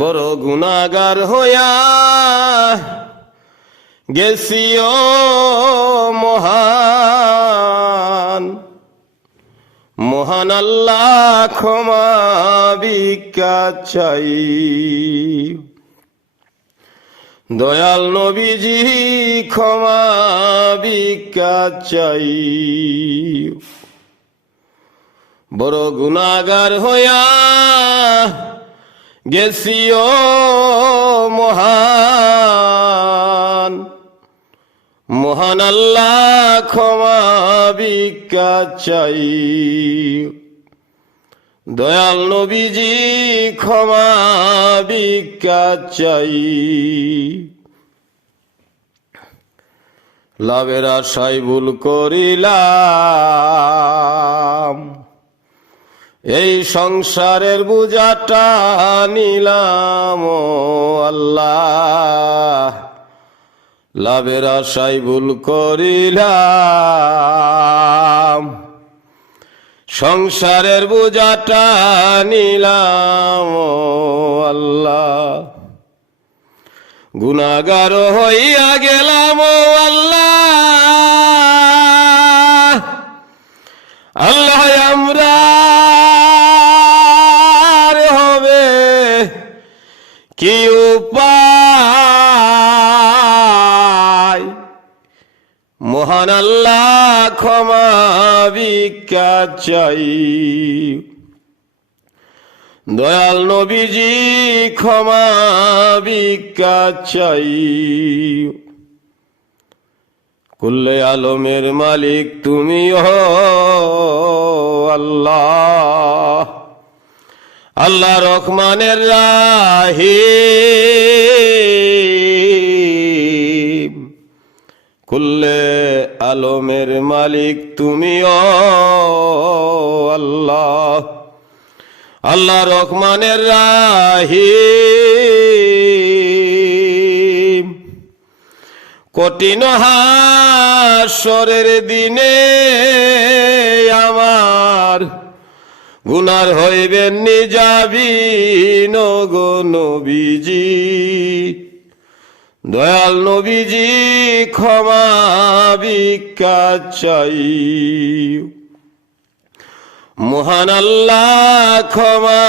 বড় গুণাগার হইয়া গেছিও মহান। মহান আল্লাহ ক্ষমা ভিক্ষা চাই। দয়াল নবীজি ক্ষমা ভিক্ষা চাই। বড় গুণাগার হইয়া গেছিও মহান। মহান আল্লাহ ক্ষমা ভিক্ষা চাই। দয়াল নবীজি ক্ষমা ভিক্ষা চাই। লাভের আশাই ভুল করিলাম। এই সংসারের বুঝাটা নিলাম আল্লাহ। লাভের আশাই ভুল করিলাম। সংসারের বুঝাটা নিলাম আল্লাহ। গুনাগার হইয়া গেলাম আল্লাহ। মহান আল্লাহ ক্ষমা ভিক্ষা চাই। দয়াল নবীজি ক্ষমা ভিক্ষা চাই। কুল্লে আলমের মালিক তুমি আল্লাহ। আল্লাহ রহমানের রাহিম কুল্লে আলমের মালিক তুমি ও আল্লাহ। আল্লাহ রহমানের রাহিম। কঠিন হাসরের দিনে আমার গুনার হইবেন নিজাবি নগো নবীজি। দয়াল নবীজি, ক্ষমা ভিক্ষা চাই। মহান আল্লাহ, ক্ষমা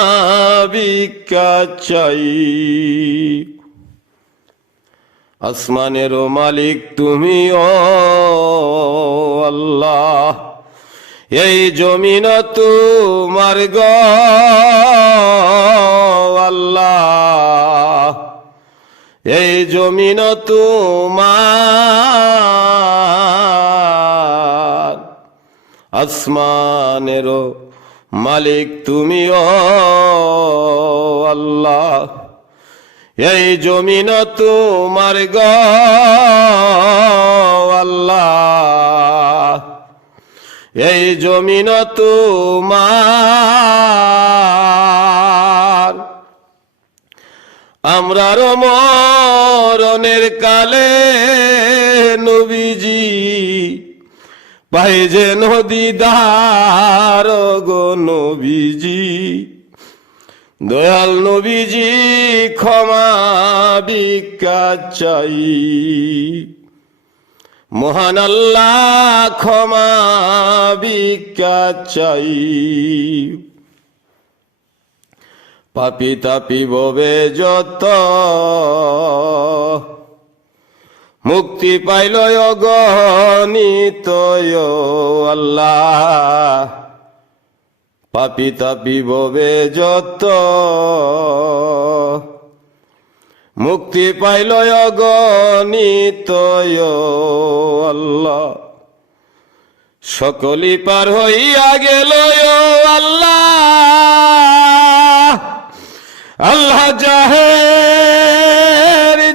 ভিক্ষা চাই। আসমানেরও মালিক তুমি ও আল্লাহ। এই জমিন তোমার গ, আল্লাহ। এই জমিন তোমার। আসমানেরও মালিক তুমি ও আল্লাহ। এই জমিন তোমার গ আল্লাহ। এই জমিন তোমার আমরার মরণের কালে নবীজি পাই যে নদী দার গো নবীজি। দয়াল নবীজি ক্ষমা ভিক্ষা চাই। মহান আল্লাহ ক্ষমা ভিক্ষা চাই। পাপি তাপি ববে যত। মুক্তি পাইল গণিত আল্লাহ। পাপি তাপি ববে যত। মুক্তি পাইল গণিত আল্লাহ। সকলি পার হইয়া গেল আল্লাহ। আল্লাহ জাহের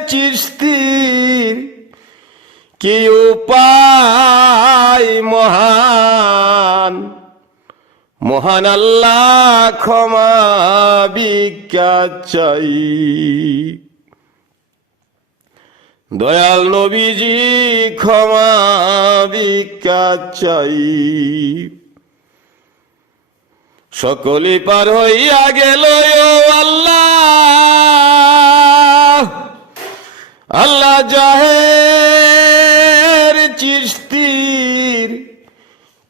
চিস্তির কি উপায় মহান? মহান আল্লাহ ক্ষমা ভিক্ষা চাই। দয়াল নবীজি ক্ষমা ভিক্ষা চাই। সকলি পার হইয়া গেল ও আল্লাহ। জাহের চিস্তির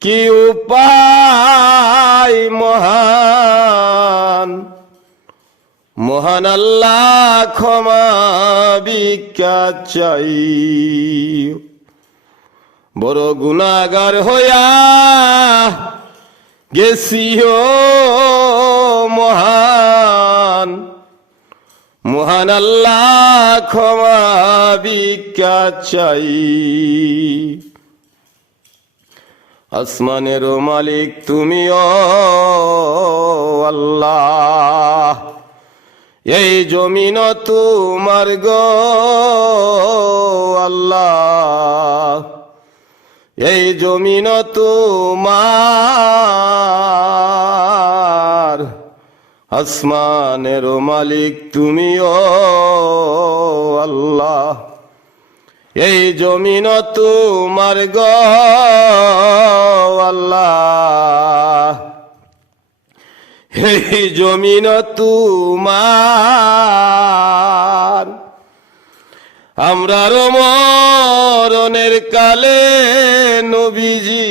কি উপায় মহান? মহান আল্লাহ ক্ষমা ভিক্ষা চাই। বড় গুণাগার হইয়া গেছিও মহান মহান আল্লাহ ক্ষমা ভিক্ষা চাই। আসমানের মালিক তুমিও আল্লাহ, এই জমিন তোমার গো আল্লাহ। এই জমিন তোমার। আসমানের মালিক তুমিও আল্লাহ। এই জমিন তোমার গো আল্লাহ। এই জমিন তোমার আমরার মরণের কালে, নবীজি,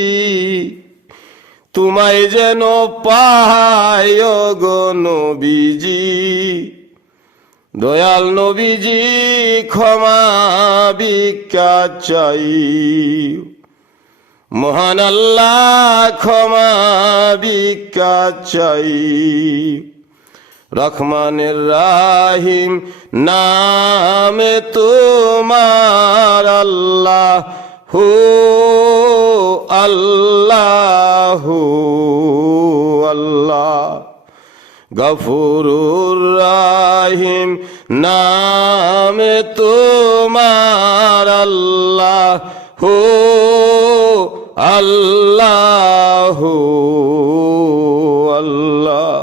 তোমায় যেন পায় গো নবীজি। দয়াল নবীজি, ক্ষমা ভিক্ষা চাই। মহান আল্লাহ, ক্ষমা ভিক্ষা চাই। রহমানের রাহিম, নামে তোমার আল্লাহ হু আল্লাহ আল্লাহ। গফুরুর রাহিম, নামে তোমার আল্লাহ হো আল্লাহ।